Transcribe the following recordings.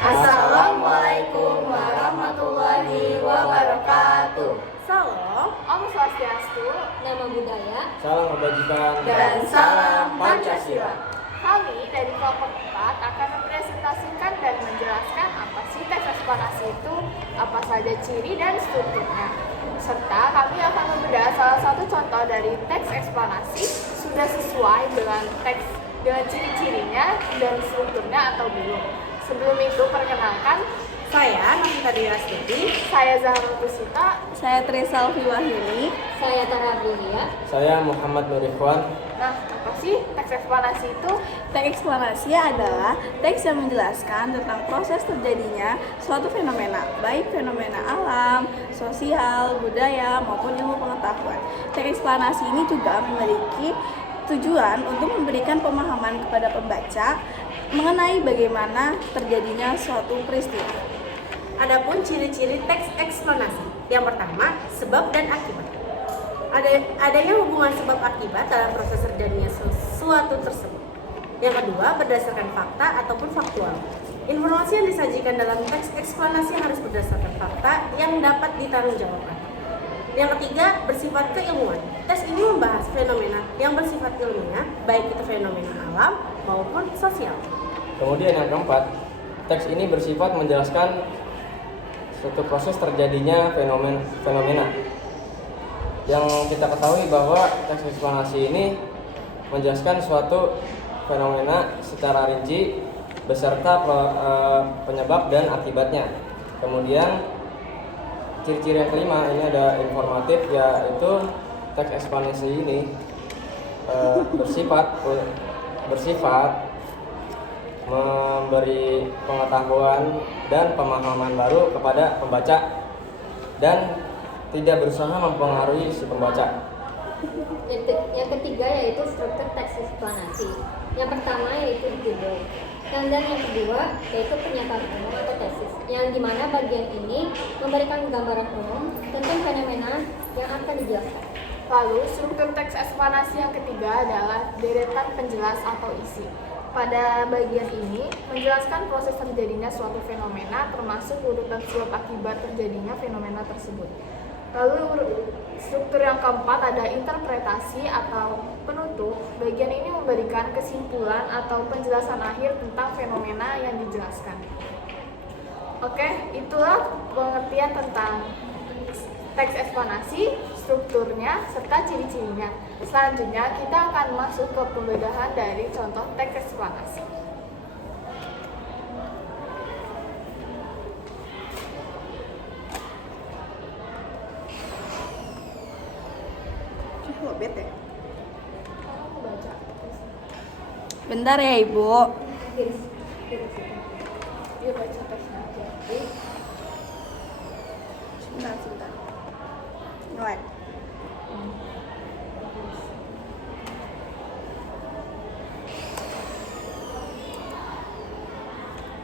Assalamualaikum warahmatullahi wabarakatuh. Salam, Om Swastiastu, Nama budaya, Salam kebajikan dan salam Pancasila. kami dari kelompok 4 akan mempresentasikan dan menjelaskan apa sih teks eksplorasi itu, apa saja ciri dan strukturnya. Serta kami akan membedah salah satu contoh dari teks eksplorasi sudah sesuai dengan ciri-cirinya dan strukturnya atau belum. Sebelum itu perkenalkan, Saya Nafita Dirastudi. saya Zahra Pusita. saya Trisal Fiwahini, saya Tara Abdulia. Saya Muhammad Nurikhwan. Nah, apa sih teks eksplorasi itu? Teks eksplorasi adalah teks yang menjelaskan tentang proses terjadinya suatu fenomena, baik fenomena alam, sosial, budaya, maupun ilmu pengetahuan. Teks eksplorasi ini juga memiliki tujuan untuk memberikan pemahaman kepada pembaca mengenai bagaimana terjadinya suatu peristiwa. Adapun ciri-ciri teks eksplanasi. Yang pertama, sebab dan akibat. Adanya hubungan sebab akibat dalam proses terjadinya sesuatu tersebut. Yang kedua, berdasarkan fakta ataupun faktual. Informasi yang disajikan dalam teks eksplanasi harus berdasarkan fakta yang dapat ditanggungjawabkan. Yang ketiga, bersifat keilmuan. Tes ini membahas fenomena yang bersifat ilmiah, baik itu fenomena alam maupun sosial. Kemudian yang keempat, teks ini bersifat menjelaskan suatu proses terjadinya fenomena. Yang kita ketahui bahwa teks eksplanasi ini menjelaskan suatu fenomena secara rinci beserta penyebab dan akibatnya. Kemudian ciri-ciri yang kelima ini ada informatif, yaitu teks eksplanasi ini bersifat memberi pengetahuan dan pemahaman baru kepada pembaca dan tidak berusaha mempengaruhi si pembaca. Yang ketiga yaitu struktur teks eksplanasi. Yang pertama yaitu judul. Dan yang kedua yaitu pernyataan umum atau tesis, yang dimana bagian ini memberikan gambaran umum tentang fenomena yang akan dijelaskan. Lalu, struktur teks eksplanasi yang ketiga adalah deretan penjelas atau isi. Pada bagian ini, menjelaskan proses terjadinya suatu fenomena termasuk urutan sebab akibat terjadinya fenomena tersebut. Lalu, struktur yang keempat ada interpretasi atau penutup. Bagian ini memberikan kesimpulan atau penjelasan akhir tentang fenomena yang dijelaskan. Oke, itulah pengertian tentang teks eksplanasi, strukturnya, serta ciri-cirinya. Selanjutnya, kita akan masuk ke pembedahan dari contoh teks eksplanasi. Coba bete. Kamu baca. Bentar ya Ibu. Dia baca teksnya aja. Sebentar. Ngelag.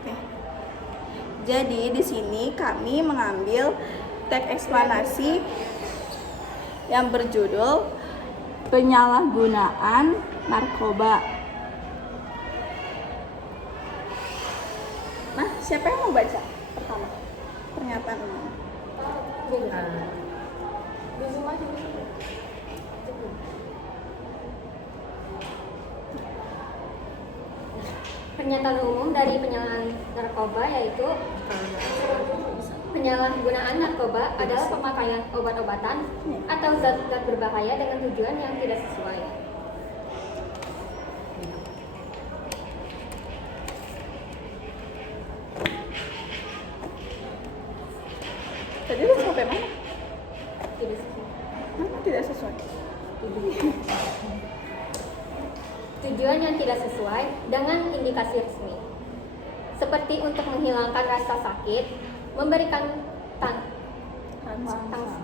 Oke. Jadi di sini kami mengambil teks eksplanasi yang berjudul penyalahgunaan narkoba. Nah, siapa yang mau baca pertama? Pernyataan umum. Di Zoom aja. Pernyataan umum dari penyalahan narkoba yaitu penyalahgunaan narkoba adalah pemakaian obat-obatan atau zat-zat berbahaya dengan tujuan yang tidak sesuai. Tadi lu sampai mana? Tidak sesuai. Mana tidak sesuai? Tujuan yang tidak sesuai dengan indikasi resmi, seperti untuk menghilangkan rasa sakit, memberikan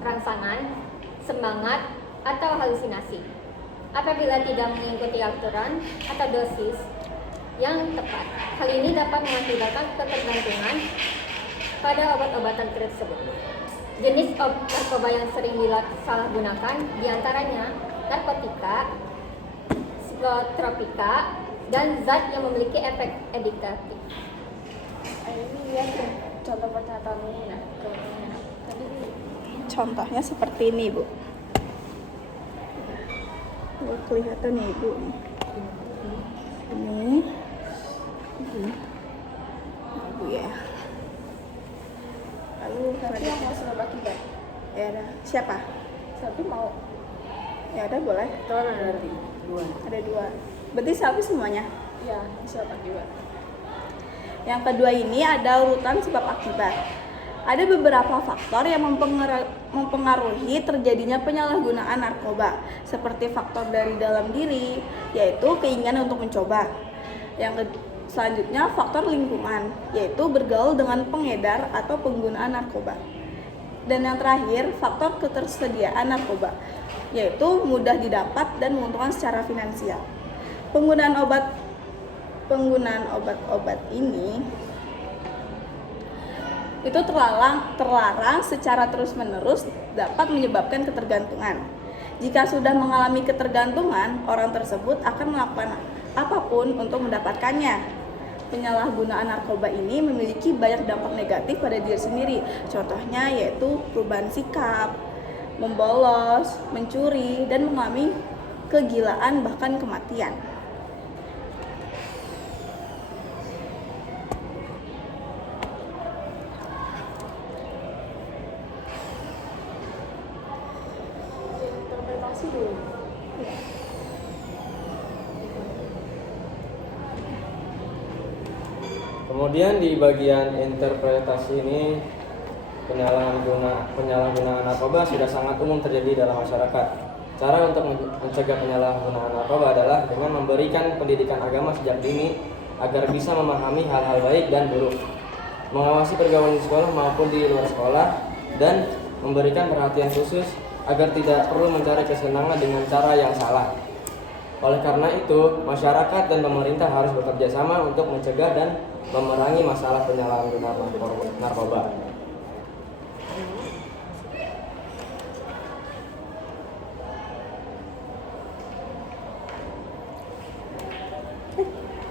rangsangan, semangat, atau halusinasi. Apabila tidak mengikuti aturan atau dosis yang tepat, hal ini dapat mengakibatkan ketergantungan pada obat-obatan tersebut. Jenis narkoba yang sering disalahgunakan diantaranya narkotika, psikotropika, dan zat yang memiliki efek eduktif. Ini lihat ya, contoh pernyataan umum ya. Tadi Contohnya seperti ini, Bu. Kelihatan ya, Ibu. Ini. Bu ya. Lalu tapi yang mau sebab akibat. ya ada. Siapa? Tapi mau Ya ada, boleh. Kan ada dua. Ada 2. Berarti Selfie semuanya. ya sebab akibat. Yang kedua ini ada urutan sebab akibat. Ada beberapa faktor yang mempengaruhi terjadinya penyalahgunaan narkoba, seperti faktor dari dalam diri, yaitu keinginan untuk mencoba. Selanjutnya faktor lingkungan, yaitu bergaul dengan pengedar atau penggunaan narkoba. Dan yang terakhir faktor ketersediaan narkoba, yaitu mudah didapat dan menguntungkan secara finansial. Penggunaan obat-obat ini itu terlarang secara terus-menerus dapat menyebabkan ketergantungan. Jika sudah mengalami ketergantungan, orang tersebut akan melakukan apapun untuk mendapatkannya. Penyalahgunaan narkoba ini memiliki banyak dampak negatif pada diri sendiri. Contohnya yaitu perubahan sikap, membolos, mencuri, dan mengalami kegilaan bahkan kematian. Interpretasi dulu. Kemudian di bagian interpretasi ini penyalahgunaan narkoba sudah sangat umum terjadi dalam masyarakat. Cara untuk mencegah penyalahgunaan narkoba adalah dengan memberikan pendidikan agama sejak dini agar bisa memahami hal-hal baik dan buruk, mengawasi pergaulan di sekolah maupun di luar sekolah, dan memberikan perhatian khusus agar tidak perlu mencari kesenangan dengan cara yang salah. Oleh karena itu, masyarakat dan pemerintah harus bekerja sama untuk mencegah dan memerangi masalah penyalahgunaan narkoba.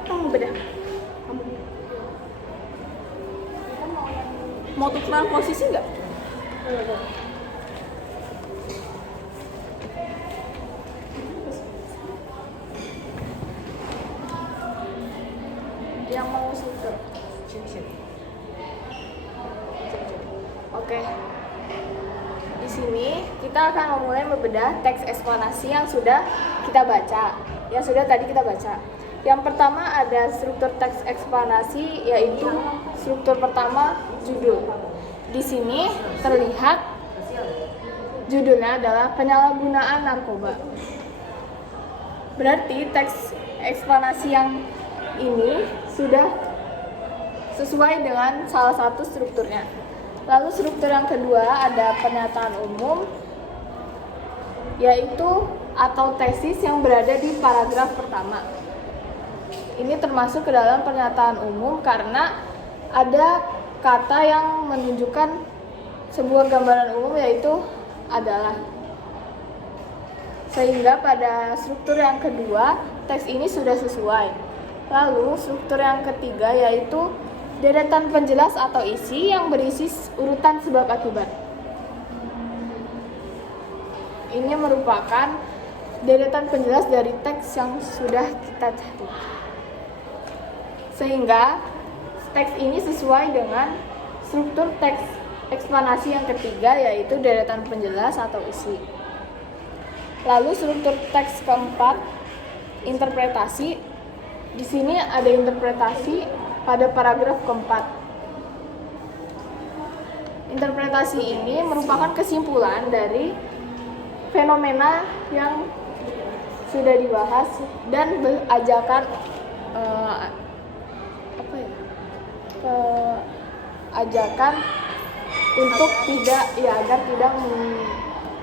Kamu bedah. Mau tukeran posisi nggak? Yang mau suka. Oke. Di sini kita akan memulai membedah teks eksplanasi yang sudah kita baca. Yang sudah tadi kita baca. Yang pertama ada struktur teks eksplanasi, yaitu struktur pertama judul. Di sini terlihat judulnya adalah penyalahgunaan narkoba. Berarti teks eksplanasi yang ini sudah sesuai dengan salah satu strukturnya. Lalu struktur yang kedua ada pernyataan umum, yaitu atau tesis yang berada di paragraf pertama. Ini termasuk ke dalam pernyataan umum karena ada kata yang menunjukkan sebuah gambaran umum, yaitu adalah. Sehingga pada struktur yang kedua teks ini sudah sesuai. Lalu struktur yang ketiga yaitu deretan penjelas atau isi yang berisi urutan sebab akibat. Ini merupakan deretan penjelas dari teks yang sudah kita cari. Sehingga teks ini sesuai dengan struktur teks eksplanasi yang ketiga, yaitu deretan penjelas atau isi. Lalu struktur teks keempat, interpretasi. Di sini ada interpretasi pada paragraf keempat. Interpretasi ini merupakan kesimpulan dari fenomena yang sudah dibahas dan ajakan ajakan untuk agar tidak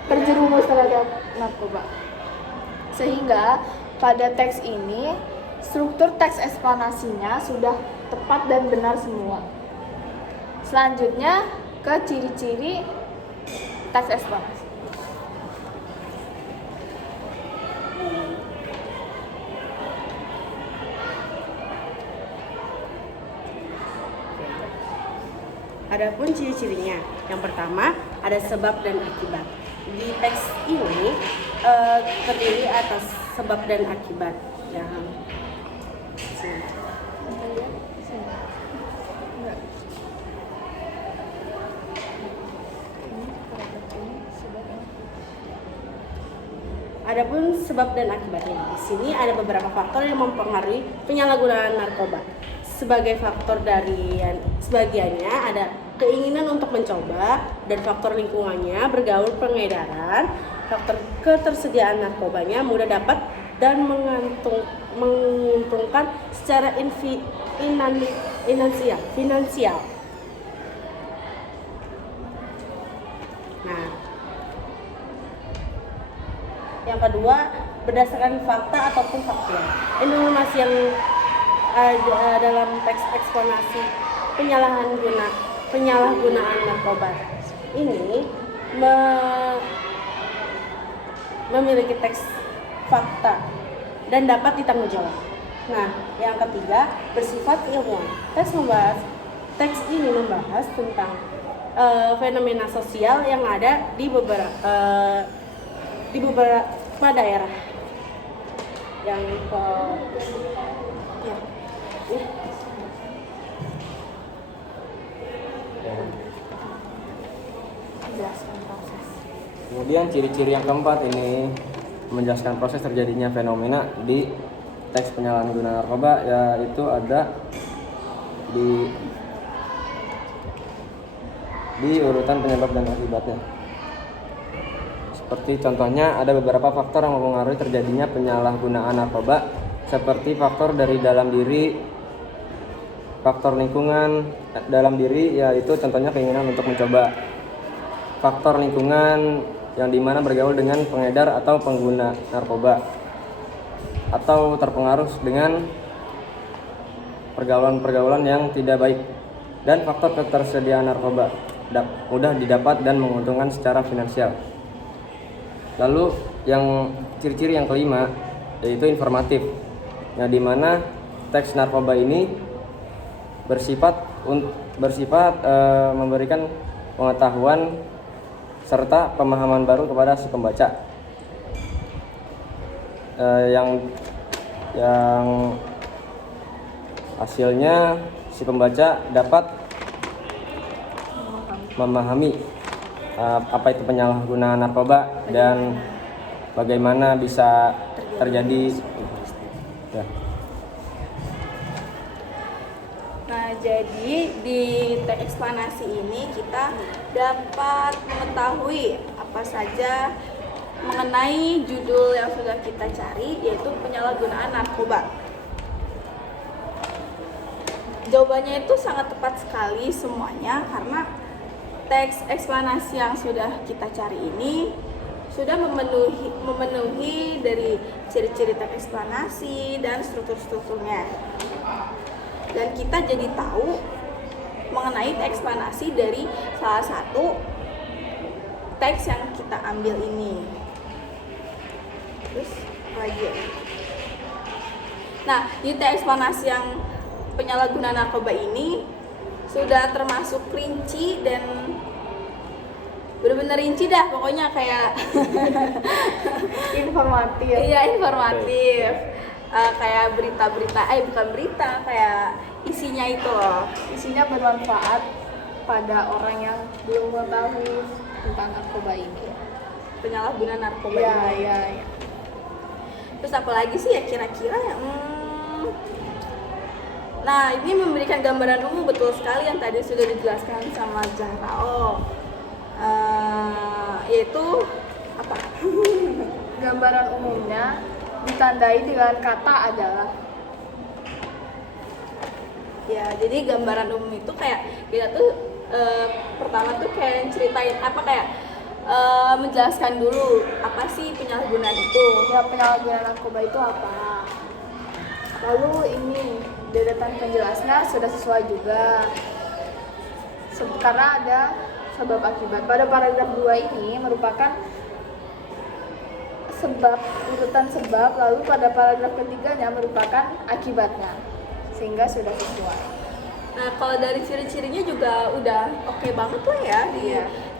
terjerumus terhadap narkoba. Sehingga pada teks ini struktur teks eksplanasinya sudah tepat dan benar semua. Selanjutnya ke ciri-ciri teks eksplanasi. Adapun ciri-cirinya, yang pertama ada sebab dan akibat. Di teks ini terdiri atas sebab dan akibat. Yang Adapun sebab dan akibatnya, di sini ada beberapa faktor yang mempengaruhi penyalahgunaan narkoba. Sebagai faktor dari sebagiannya ada keinginan untuk mencoba dan faktor lingkungannya, bergaul peredaran, faktor ketersediaan narkobanya mudah dapat dan menguntungkan secara finansial. Nah, yang kedua, berdasarkan fakta ataupun faktual. Informasi yang dalam teks eksponasi penyalahgunaan narkoba ini memiliki teks fakta dan dapat ditanggungjawab. Nah, yang ketiga, bersifat ilmuwan. Teks ini membahas tentang fenomena sosial yang ada di beberapa daerah. Yang Kemudian ciri-ciri yang keempat ini menjelaskan proses terjadinya fenomena di teks penyalahgunaan narkoba, yaitu ada di urutan penyebab dan akibatnya. Seperti contohnya ada beberapa faktor yang mempengaruhi terjadinya penyalahgunaan narkoba, seperti faktor dari dalam diri, faktor lingkungan dalam diri, yaitu contohnya keinginan untuk mencoba. Faktor lingkungan yang dimana bergaul dengan pengedar atau pengguna narkoba, atau terpengaruh dengan pergaulan-pergaulan yang tidak baik. Dan faktor ketersediaan narkoba mudah didapat dan menguntungkan secara finansial. Lalu yang ciri-ciri yang kelima yaitu informatif, yang dimana teks narkoba ini bersifat memberikan pengetahuan serta pemahaman baru kepada si pembaca, yang hasilnya si pembaca dapat memahami apa itu penyalahgunaan narkoba dan bagaimana bisa terjadi. Ya. Nah, jadi di teks eksplanasi ini kita dapat mengetahui apa saja mengenai judul yang sudah kita cari, yaitu penyalahgunaan narkoba. Jawabannya itu sangat tepat sekali semuanya, karena teks eksplanasi yang sudah kita cari ini sudah memenuhi dari ciri-ciri teks eksplanasi dan struktur-strukturnya. Dan kita jadi tahu mengenai teks eksplanasi dari salah satu teks yang kita ambil ini. Terus apa lagi ya? Nah, di teks eksplanasi yang penyalahgunaan narkoba ini sudah termasuk rinci dan benar-benar rinci dah, pokoknya kayak Informatif. iya, informatif. Kayak berita-berita, bukan berita, kayak isinya itu loh. Isinya bermanfaat pada orang yang belum mengetahui tentang narkoba ini. Penyalahgunaan narkoba Iya, ini. iya, iya. Terus apa lagi sih ya kira-kira ya? Nah, ini memberikan gambaran umum betul sekali yang tadi sudah dijelaskan sama Zahrao. Yaitu apa? Gambaran umumnya ditandai dengan kata adalah. Ya, jadi gambaran umum itu kayak kita tuh pertama tuh kayak ceritain apa, kayak menjelaskan dulu apa sih penyalahgunaan itu. Ya, penyalahgunaan narkoba itu apa? Lalu ini deretan penjelasnya sudah sesuai juga. Karena ada sebab akibat. Pada paragraf 2 ini merupakan sebab, urutan sebab, lalu pada paragraf ketiganya merupakan akibatnya, sehingga sudah sesuai. Nah, kalau dari ciri-cirinya juga udah oke banget lah ya di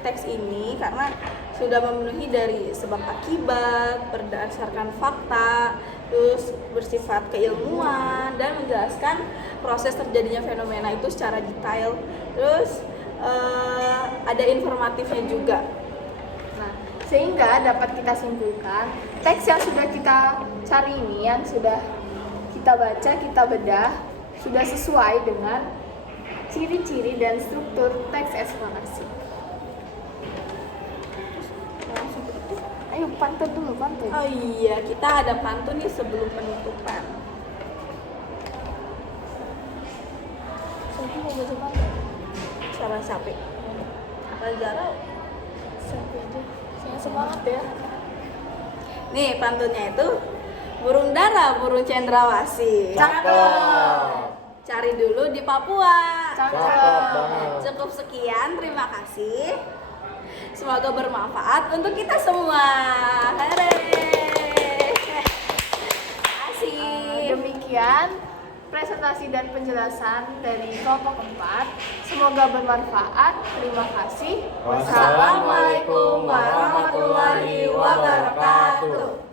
teks ini, karena sudah memenuhi dari sebab akibat, berdasarkan fakta, terus bersifat keilmuan, dan menjelaskan proses terjadinya fenomena itu secara detail. Terus ada informatifnya juga. Nah, sehingga dapat kita simpulkan, teks yang sudah kita cari ini, yang sudah kita baca, kita bedah, sudah sesuai dengan ciri-ciri dan struktur teks eksplanasi. Ayo pantun dulu, pantun. Oh iya, kita ada pantun nih sebelum penutupan. Saya mau baca pantun. Siapa? Zara. Sampai aja. Saya semangat ya. Nih pantunnya itu, burung dara, burung cendrawasih. Cari dulu di Papua. Cukup sekian, terima kasih. Semoga bermanfaat untuk kita semua. Hore. Terima kasih. Demikian presentasi dan penjelasan dari kelompok 4. Semoga bermanfaat. Terima kasih. Wassalamualaikum warahmatullahi wabarakatuh.